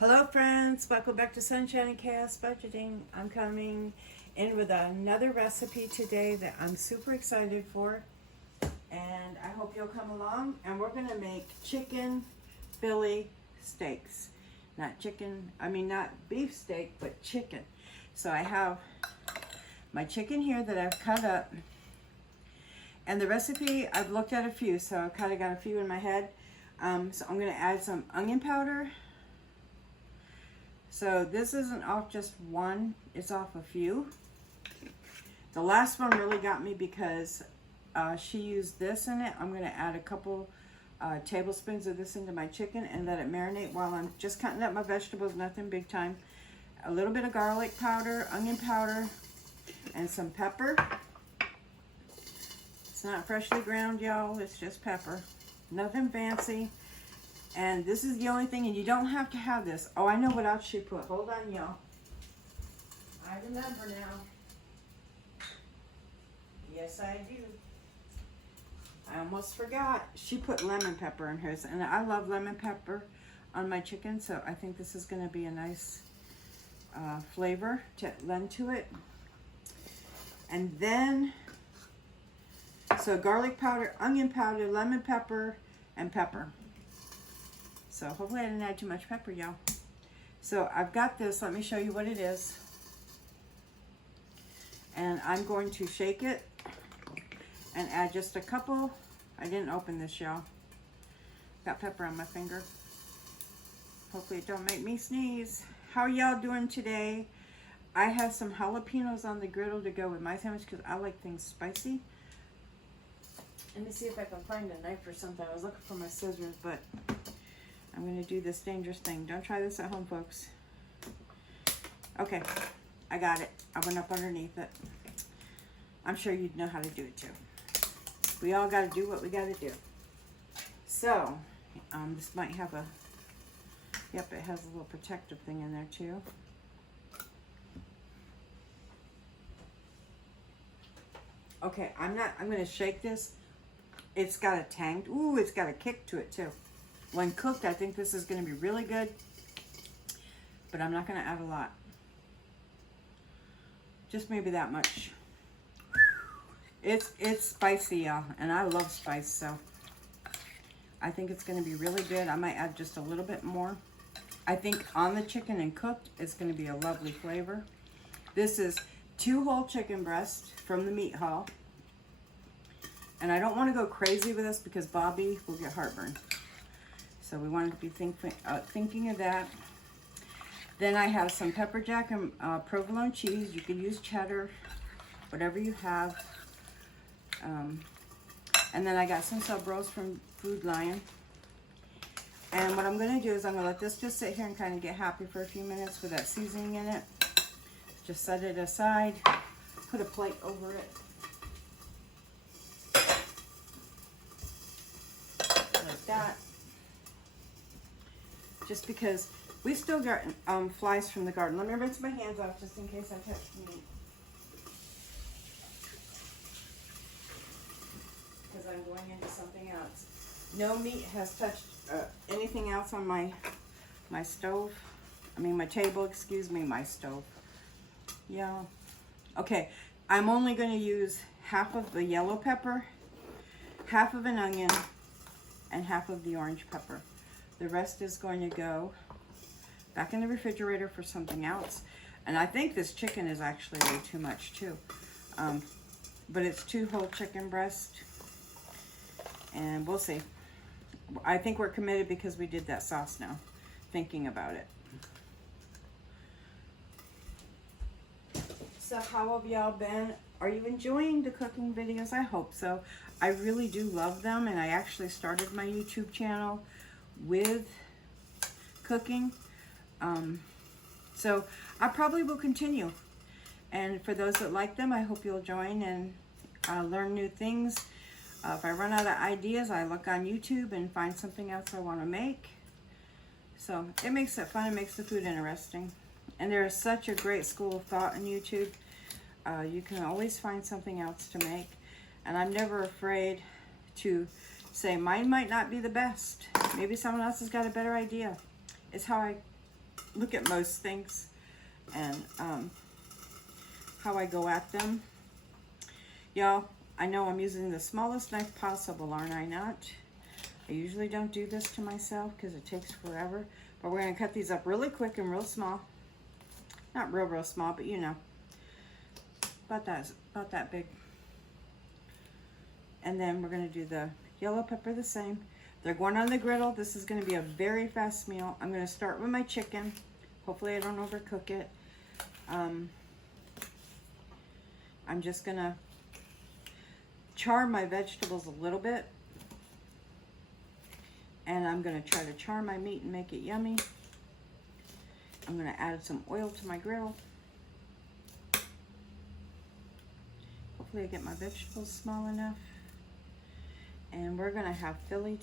Hello friends, welcome back to Sunshine and Chaos Budgeting. I'm coming in with another recipe today that I'm super excited for, and I hope you'll come along. And we're going to make chicken Philly steaks. Not beef steak, but chicken. So I have my chicken here that I've cut up, and the recipe, I've looked at a few, so I've kind of got a few in my head. So I'm going to add some onion powder. So this isn't off just one, it's off a few. The last one really got me because she used this in it. I'm going to add a couple tablespoons of this into my chicken and let it marinate while I'm just cutting up my vegetables, nothing big time. A little bit of garlic powder, onion powder, and some pepper. It's not freshly ground, y'all, it's just pepper. Nothing fancy. And this is the only thing, and you don't have to have this. Oh, I know what else she put. Hold on, y'all. I remember now. Yes, I do. I almost forgot. She put lemon pepper in hers, and I love lemon pepper on my chicken, so I think this is going to be a nice flavor to lend to it. And then, so garlic powder, onion powder, lemon pepper, and pepper. So hopefully I didn't add too much pepper, y'all. So I've got this. Let me show you what it is. And I'm going to shake it and add just a couple. I didn't open this, y'all. Got pepper on my finger. Hopefully it don't make me sneeze. How y'all doing today? I have some jalapenos on the griddle to go with my sandwich because I like things spicy. Let me see if I can find a knife or something. I was looking for my scissors, but I'm going to do this dangerous thing. Don't try this at home, folks. Okay, I got it. I went up underneath it. I'm sure you'd know how to do it too. We all got to do what we got to do. So, this might have a, yep, it has a little protective thing in there too. Okay, I'm going to shake this. It's got a tang. Ooh, it's got a kick to it too. When cooked, I think this is going to be really good, but I'm not going to add a lot. Just maybe that much. It's spicy, y'all, and I love spice, so I think it's going to be really good. I might add just a little bit more. I think on the chicken and cooked, it's going to be a lovely flavor. This is 2 whole chicken breasts from the meat hall. And I don't want to go crazy with this because Bobby will get heartburn. So we wanted to be thinking of that. Then I have some pepper jack and provolone cheese. You can use cheddar, whatever you have. And then I got some sub rolls from Food Lion. And what I'm going to do is I'm going to let this just sit here and kind of get happy for a few minutes with that seasoning in it. Just set it aside. Put a plate over it. Like that. Just because we still got flies from the garden. Let me rinse my hands off just in case I touch meat. Because I'm going into something else. No meat has touched anything else on my stove. I mean my table, excuse me, my stove. Yeah. Okay, I'm only going to use half of the yellow pepper, half of an onion, and half of the orange pepper. The rest is going to go back in the refrigerator for something else. And I think this chicken is actually way too much too. But it's 2 whole chicken breasts. And we'll see. I think we're committed because we did that sauce now. Thinking about it. So how have y'all been? Are you enjoying the cooking videos? I hope so. I really do love them. And I actually started my YouTube channel with cooking, so I probably will continue, and for those that like them, I hope you'll join and learn new things. If I run out of ideas, I look on YouTube and find something else I want to make. So it makes it fun, it makes the food interesting, and there is such a great school of thought on YouTube. You can always find something else to make, and I'm never afraid to say mine might not be the best. Maybe someone else has got a better idea. It's how I look at most things and how I go at them. Y'all, I know I'm using the smallest knife possible, aren't I not? I usually don't do this to myself because it takes forever. But we're going to cut these up really quick and real small. Not real small, but you know. About that big. And then we're going to do the yellow pepper the same. They're going on the griddle. This is going to be a very fast meal. I'm going to start with my chicken. Hopefully I don't overcook it. I'm just going to char my vegetables a little bit. And I'm going to try to char my meat and make it yummy. I'm going to add some oil to my griddle. Hopefully I get my vegetables small enough. And we're going to have Philly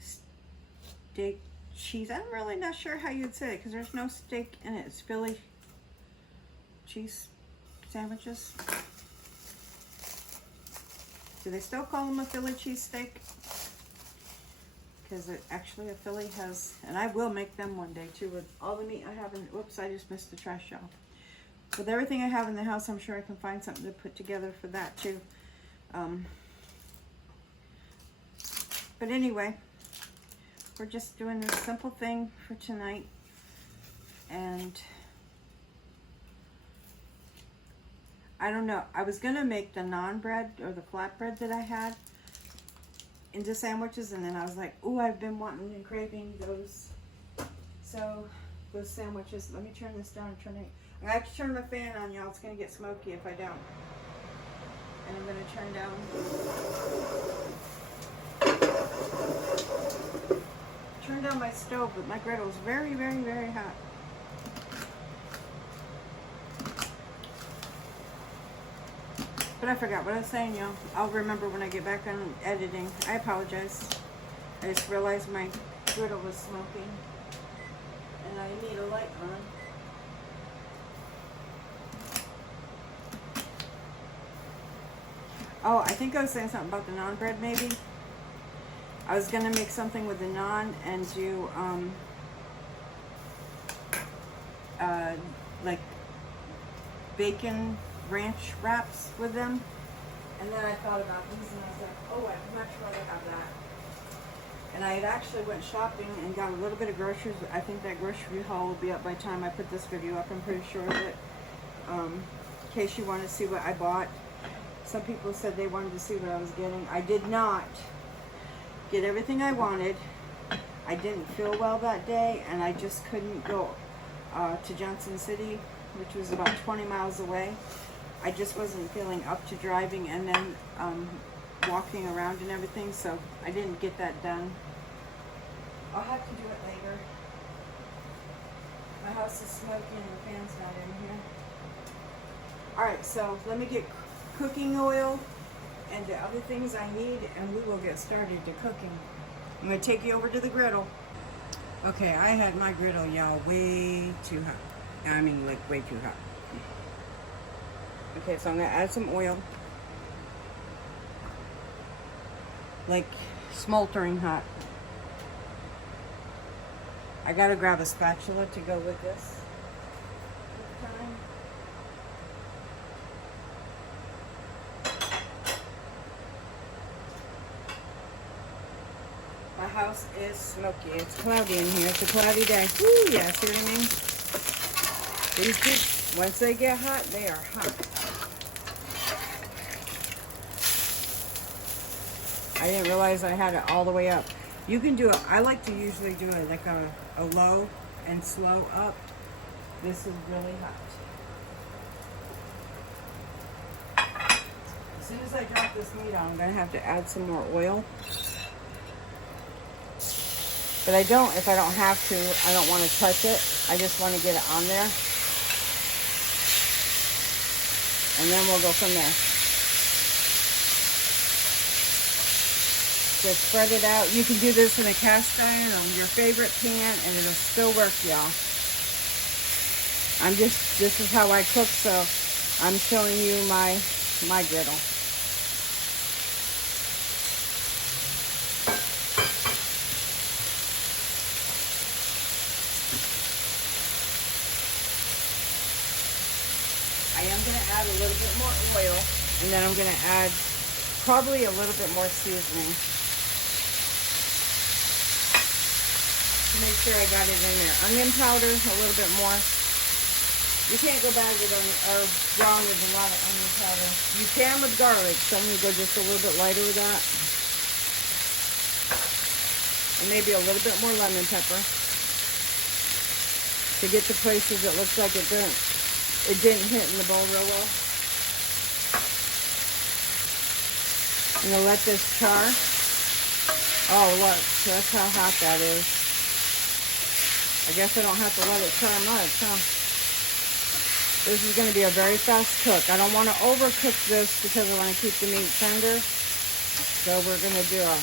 steak cheese. I'm really not sure how you'd say it because there's no steak in it. It's Philly cheese sandwiches. Do they still call them a Philly cheesesteak? Because actually a Philly has, and I will make them one day too with all the meat I have in, whoops, I just missed the trash y'all. With everything I have in the house, I'm sure I can find something to put together for that too. But anyway, we're just doing this simple thing for tonight. And I don't know, I was gonna make the naan bread or the flatbread that I had into sandwiches, and then I was like, oh, I've been wanting and craving those. So those sandwiches, let me turn this down and turn it. I have to turn my fan on, y'all. It's gonna get smoky if I don't. And I'm gonna turn down my stove, but my griddle is very, very, very hot. But I forgot what I was saying, y'all. I'll remember when I get back on editing. I apologize. I just realized my griddle was smoking. And I need a light on. Oh, I think I was saying something about the naan bread, maybe. I was going to make something with the naan and do, like, bacon ranch wraps with them. And then I thought about these and I was like, oh, I'd much rather have that. And I had actually went shopping and got a little bit of groceries. I think that grocery haul will be up by the time I put this video up. I'm pretty sure of it. In case you want to see what I bought. Some people said they wanted to see what I was getting. I did not get everything I wanted. I didn't feel well that day, and I just couldn't go to Johnson City, which was about 20 miles away. I just wasn't feeling up to driving and then walking around and everything, so I didn't get that done. I'll have to do it later. My house is smoking and the fan's not in here. Alright, so let me get cooking oil and the other things I need, and we will get started to cooking. I'm going to take you over to the griddle. Okay, I had my griddle, y'all, way too hot. I mean, like, way too hot. Okay, so I'm going to add some oil. Like, smoldering hot. I got to grab a spatula to go with this. My house is smoky. It's cloudy in here. It's a cloudy day. Woo, yeah, see what I mean? These chips, once they get hot, they are hot. I didn't realize I had it all the way up. You can do it. I like to usually do it like a low and slow up. This is really hot. As soon as I drop this meat on, I'm going to have to add some more oil. But I don't, if I don't have to, I don't want to touch it. I just want to get it on there. And then we'll go from there. Just spread it out. You can do this in a cast iron or your favorite pan and it'll still work, y'all. This is how I cook, so I'm showing you my griddle. am going to add a little bit more oil, and then I'm going to add probably a little bit more seasoning to make sure I got it in there. Onion powder, a little bit more. You can't go bad with wrong with a lot of onion powder. You can with garlic, so I'm going to go just a little bit lighter with that. And maybe a little bit more lemon pepper to get to places it looks like it didn't hit in the bowl real well. I'm gonna let this char. Oh look, that's how hot that is. I guess I don't have to let it char much, huh? This is gonna be a very fast cook. I don't want to overcook this because I want to keep the meat tender. So we're gonna do a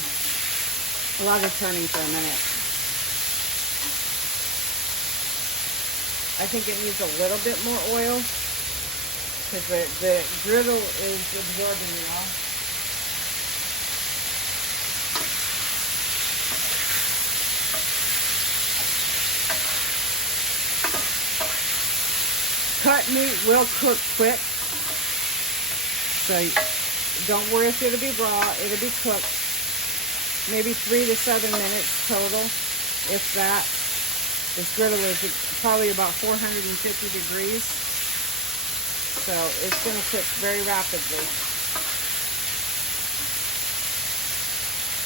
lot of turning for a minute. I think it needs a little bit more oil because the griddle is absorbing it all. Cut meat will cook quick, so don't worry if it'll be raw. It'll be cooked. Maybe 3 to 7 minutes total, if that. This griddle is probably about 450 degrees, so it's going to cook very rapidly.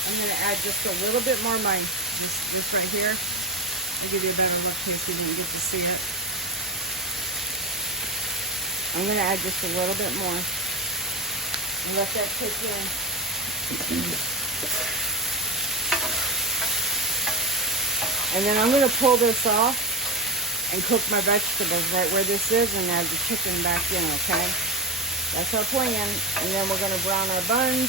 I'm going to add just a little bit more this right here. I'll give you a better look here so you didn't get to see it. I'm going to add just a little bit more and let that cook in. And then I'm going to pull this off and cook my vegetables right where this is and add the chicken back in, okay? That's our plan. And then we're going to brown our buns.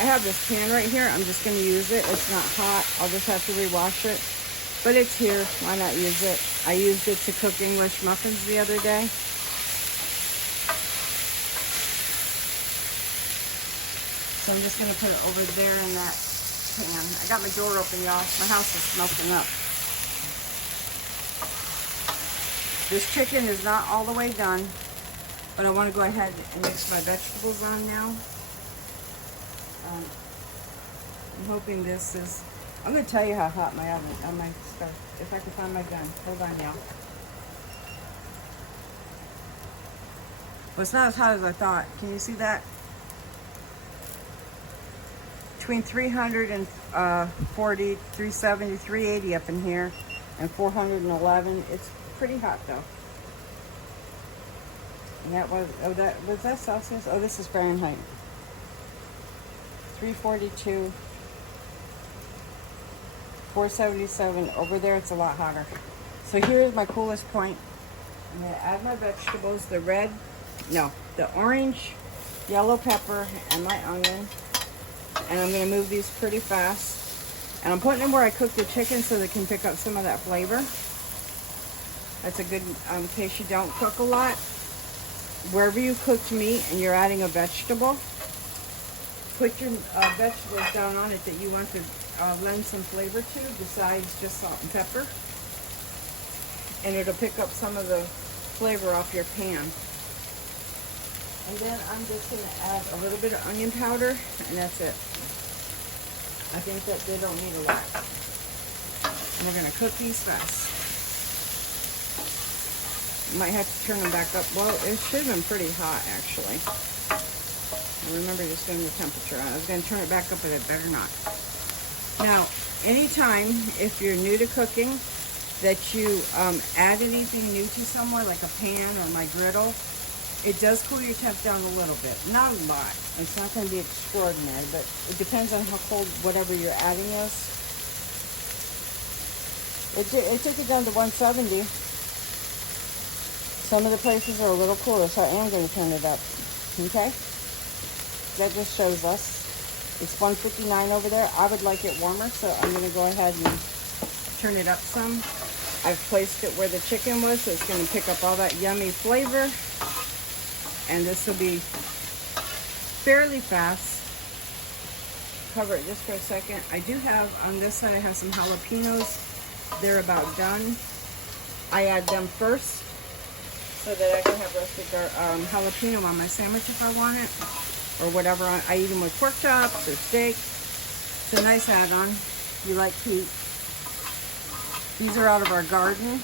I have this pan right here. I'm just going to use it. It's not hot. I'll just have to rewash it. But it's here. Why not use it? I used it to cook English muffins the other day. So I'm just going to put it over there in that pan. I got my door open, y'all. My house is smoking up. This chicken is not all the way done, but I want to go ahead and mix my vegetables on now. I'm hoping this is... I'm going to tell you how hot my oven, my stove, if I can find my gun. Hold on, y'all. Well, it's not as hot as I thought. Can you see that? Between 340, 370, 380 up in here, and 411. It's pretty hot though. And that was, was that Celsius? Oh, this is Fahrenheit. 342. 477. Over there it's a lot hotter. So here's my coolest point. I'm going to add my vegetables, the orange, yellow pepper, and my onion. And I'm going to move these pretty fast. And I'm putting them where I cook the chicken so they can pick up some of that flavor. That's a good, in case you don't cook a lot. Wherever you cooked meat and you're adding a vegetable, put your vegetables down on it that you want to lend some flavor to besides just salt and pepper, and it'll pick up some of the flavor off your pan. And then I'm just going to add a little bit of onion powder, and that's it. I think that they don't need a lot. And we're going to cook these fast. Might have to turn them back up. Well, it should have been pretty hot actually. Remember just getting the temperature on. I was going to turn it back up, but it better not. Now, anytime, if you're new to cooking, that you add anything new to somewhere, like a pan or my griddle, it does cool your temp down a little bit. Not a lot. It's not going to be extraordinary, but it depends on how cold whatever you're adding is. It took it down to 170. Some of the places are a little cooler, so I am going to turn it up. Okay? That just shows us. It's 159 over there. I would like it warmer, so I'm going to go ahead and turn it up some. I've placed it where the chicken was, so it's going to pick up all that yummy flavor. And this will be fairly fast. Cover it just for a second. I do have, on this side, I have some jalapenos. They're about done. I add them first so that I can have roasted jalapeno on my sandwich if I want it, or whatever. I eat them with pork chops or steak. It's a nice add-on if you like heat. These are out of our garden,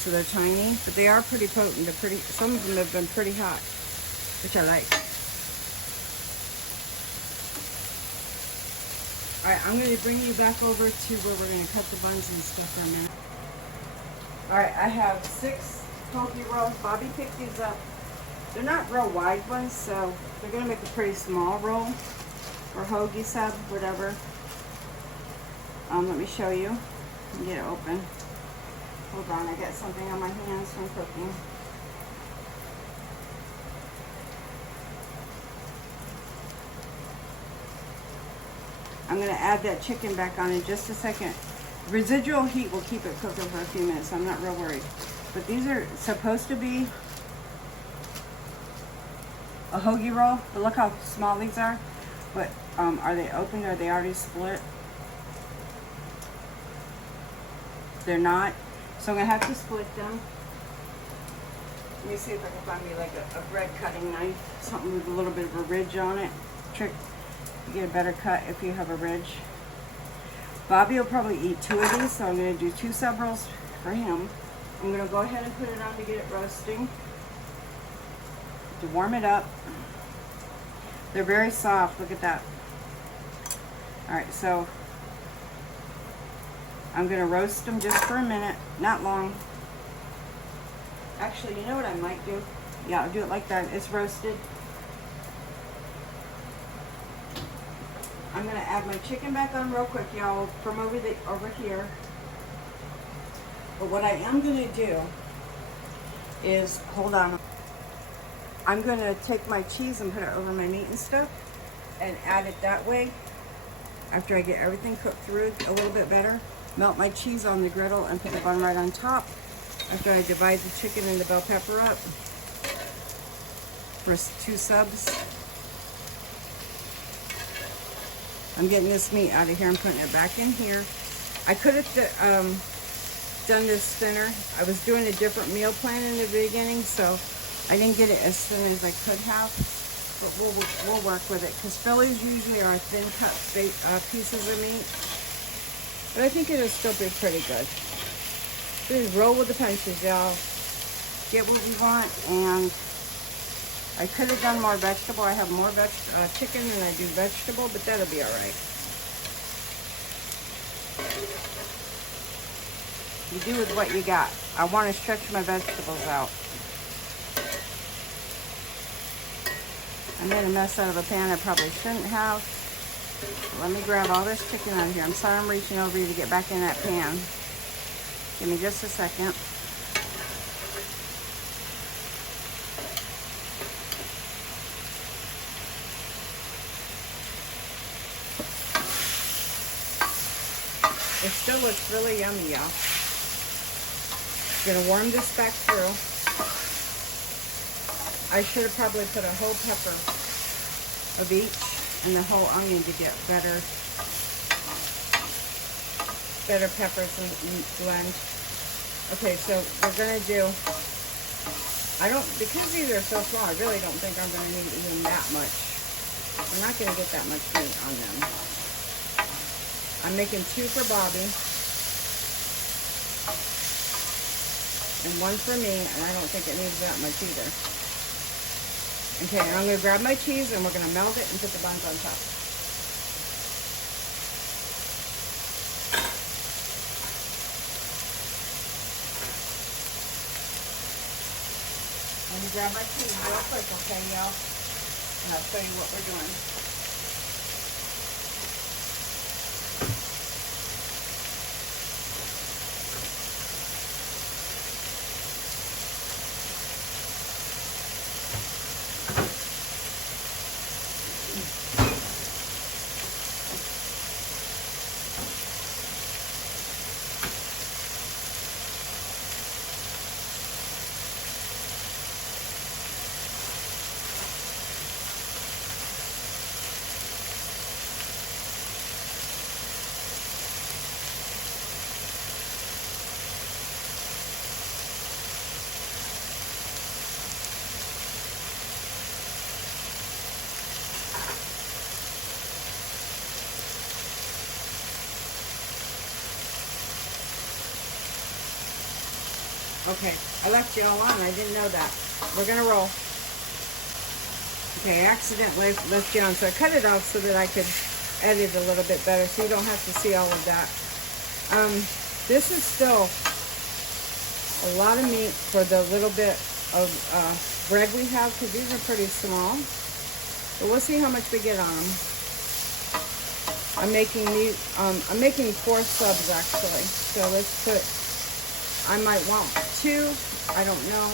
so they're tiny, but they are pretty potent. They're pretty. Some of them have been pretty hot, which I like. All right, I'm going to bring you back over to where we're going to cut the buns and stuff for a minute. All right, I have 6 hoagie rolls. Bobby picked these up. They're not real wide ones, so they're going to make a pretty small roll, or hoagie sub, whatever. Let me show you. Get it open. Hold on, I got something on my hands from cooking. I'm going to add that chicken back on in just a second. Residual heat will keep it cooking for a few minutes, so I'm not real worried. But these are supposed to be a hoagie roll, but look how small these are. But are they open or are they already split? They're not. So I'm going to have to split them. Let me see if I can find me like a bread cutting knife. Something with a little bit of a ridge on it. Trick. You get a better cut if you have a ridge. Bobby will probably eat 2 of these, so I'm going to do 2 sub rolls for him. I'm going to go ahead and put it on to get it roasting. To warm it up. They're very soft. Look at that. Alright, so I'm going to roast them just for a minute. Not long. Actually, you know what I might do? Yeah, I'll do it like that. It's roasted. I'm going to add my chicken back on real quick, y'all, from over here. But what I am going to do is, hold on. I'm going to take my cheese and put it over my meat and stuff and add it that way after I get everything cooked through a little bit better. Melt my cheese on the griddle and put the bun right on top after I divide the chicken and the bell pepper up for 2 subs. I'm getting this meat out of here. I'm putting it back in here. I could have done this thinner. I was doing a different meal plan in the beginning, so I didn't get it as thin as I could have. But we'll work with it, because Phillies usually are thin cut pieces of meat. But I think it'll still be pretty good. Just roll with the punches, y'all. Get what we want, and I could have done more vegetable. I have more chicken than I do vegetable, but that'll be all right. You do with what you got. I want to stretch my vegetables out. I made a mess out of a pan I probably shouldn't have. Let me grab all this chicken out of here. I'm sorry I'm reaching over you to get back in that pan. Give me just a second. It still looks really yummy, y'all. Gonna warm this back through. I should have probably put a whole pepper of each and the whole onion to get better peppers and blend. Okay, so we're gonna do, because these are so small, I really don't think I'm gonna need even that much. I'm not gonna get that much meat on them. I'm making 2 for Bobby and 1 for me, and I don't think it needs that much either. Okay, and I'm going to grab my cheese and we're going to melt it and put the buns on top. Let me grab my cheese real quick, okay, y'all? And I'll show you what we're doing. Okay, I left yellow on. I didn't know that. We're gonna roll. Okay, I accidentally left you on, so I cut it off so that I could edit a little bit better, so you don't have to see all of that. This is still a lot of meat for the little bit of bread we have, because these are pretty small. But we'll see how much we get on them. I'm making these. I'm making 4 subs actually. So let's put. I might want 2. I don't know.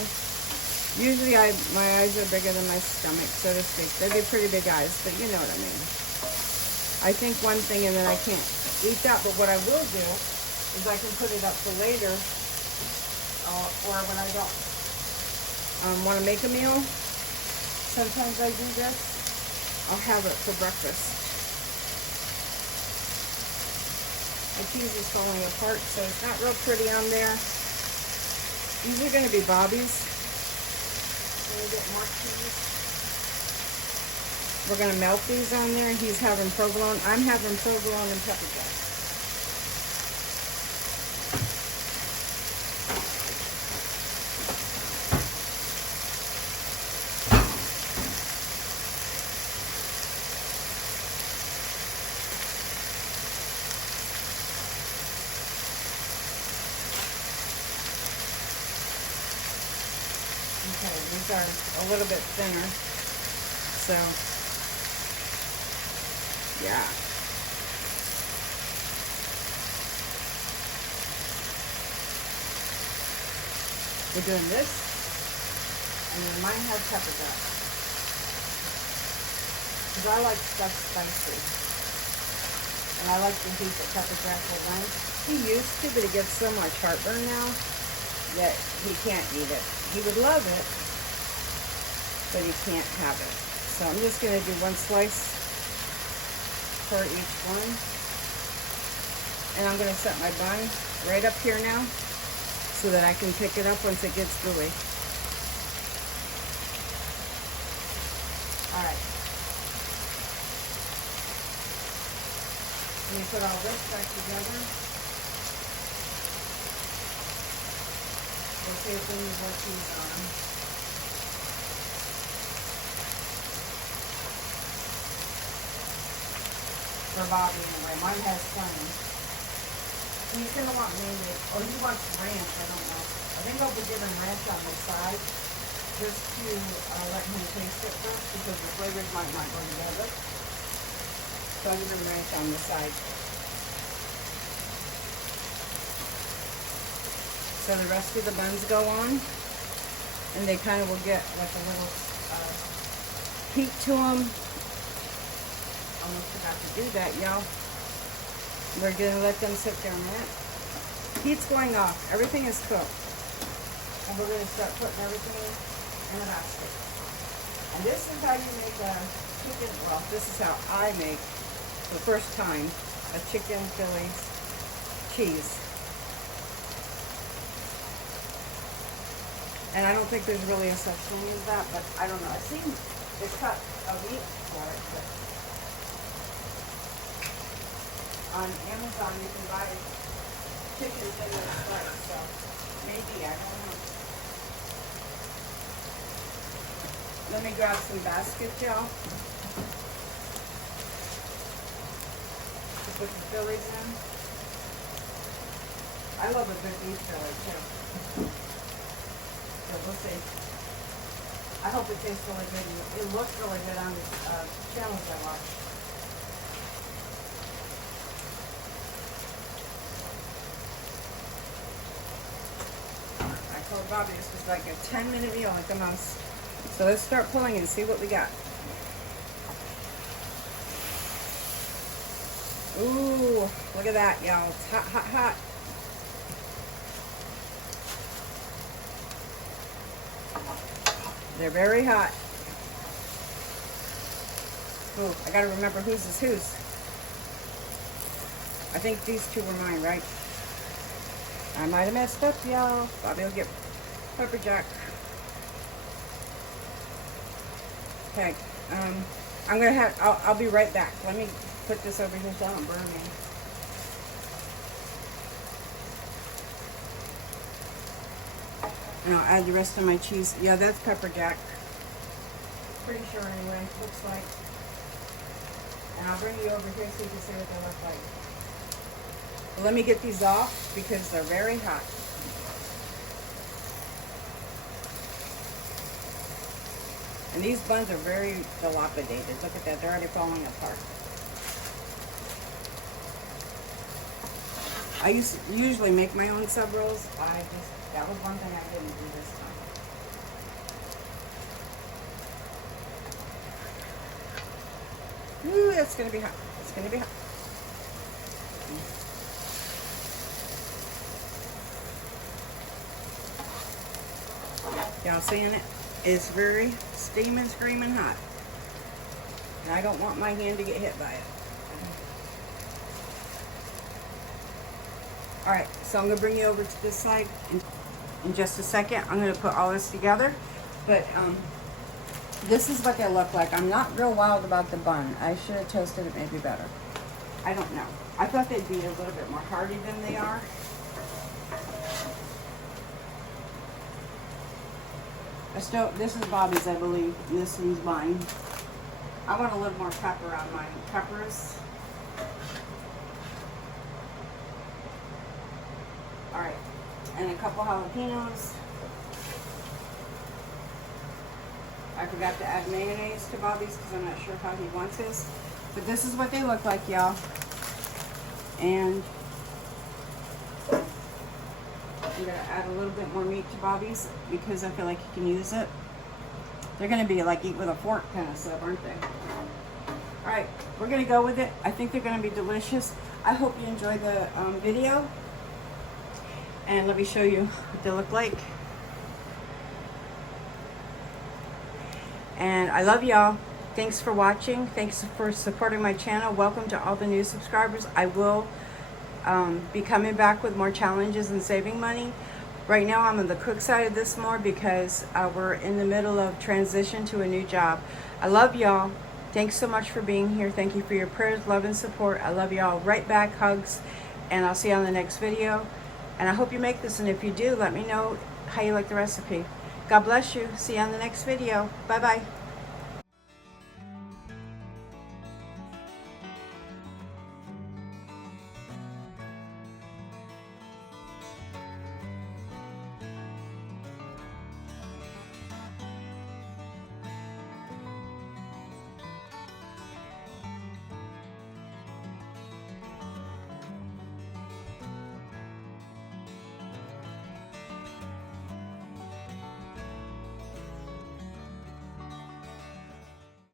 Usually my eyes are bigger than my stomach, so to speak. They'd be pretty big eyes, but you know what I mean. I think one thing and then I can't eat that, but what I will do is I can put it up for later, or when I don't want to make a meal. Sometimes I do this. I'll have it for breakfast. My cheese is falling apart, so it's not real pretty on there. These are going to be Bobby's. Get more cheese. We're going to melt these on there. He's having provolone. I'm having provolone and pepper jack. Okay, these are a little bit thinner, so yeah. We're doing this, and then mine has pepper jack, because I like stuff spicy, and I like the heat that pepper jack will run. He used to, but he gets so much heartburn now that he can't eat it. He would love it, but he can't have it. So I'm just going to do 1 slice for each one. And I'm going to set my bun right up here now so that I can pick it up once it gets gooey. Alright. Let me put all this back together. We'll see if we need more cheese on. For Bobby anyway. Mine has plenty. He's going to want maybe, or he wants ranch, I don't know. I think I'll be giving ranch on the side just to let him taste it first, because the flavors might not go together. So I'll give him ranch on the side. So the rest of the buns go on, and they kind of will get like a little heat to them. Almost forgot to do that, y'all. We're gonna let them sit there a minute. Heat's going off. Everything is cooked, and we're gonna start putting everything in a basket. And this is how you make a chicken. Well, this is how I make the first time a chicken Philly cheese. And I don't think there's really a such thing as that, but I don't know. I've seen the cut of meat for it, but on Amazon you can buy chicken finger slice, so maybe, I don't know. Let me grab some baskets, y'all, to put the Phillies in. I love a good beef Philly too. So we'll see. I hope it tastes really good. It looks really good on the channels I watch. I told Bobby this was like a 10-minute meal at the most. So let's start pulling and see what we got. Ooh, look at that, y'all. It's hot, hot, hot. They're very hot. Ooh, I gotta remember whose is whose. I think these two were mine, right? I might have messed up, y'all. Bobby will get pepper jack. Okay, I'm gonna have, I'll be right back. Let me put this over here so I don't burn me. And I'll add the rest of my cheese. Yeah, that's pepper jack. Pretty sure anyway, looks like. And I'll bring you over here so you can see what they look like. Well, let me get these off because they're very hot. And these buns are very dilapidated. Look at that, they're already falling apart. I usually make my own sub rolls. That was one thing I didn't do this time. Ooh, it's gonna be hot. It's gonna be hot. Y'all seeing it? It's very steaming, screaming hot. And I don't want my hand to get hit by it. Alright, so I'm going to bring you over to this side in just a second. I'm going to put all this together. But this is what they look like. I'm not real wild about the bun. I should have toasted it maybe better. I don't know. I thought they'd be a little bit more hearty than they are. This is Bobby's, I believe, and this one's mine. I want a little more pepper on mine. Peppers. Alright, and a couple jalapenos. I forgot to add mayonnaise to Bobby's because I'm not sure how he wants his. But this is what they look like, y'all. And I'm going to add a little bit more meat to Bobby's because I feel like he can use it. They're going to be like eat with a fork kind of stuff, aren't they? Alright, we're going to go with it. I think they're going to be delicious. I hope you enjoy the video. And let me show you what they look like. And I love y'all. Thanks for watching. Thanks for supporting my channel. Welcome to all the new subscribers. I will be coming back with more challenges and saving money. Right now I'm on the cook side of this more because we're in the middle of transition to a new job. I love y'all. Thanks so much for being here. Thank you for your prayers, love, and support. I love y'all right back. Hugs. And I'll see you on the next video. And I hope you make this. And if you do, let me know how you like the recipe. God bless you. See you on the next video. Bye-bye.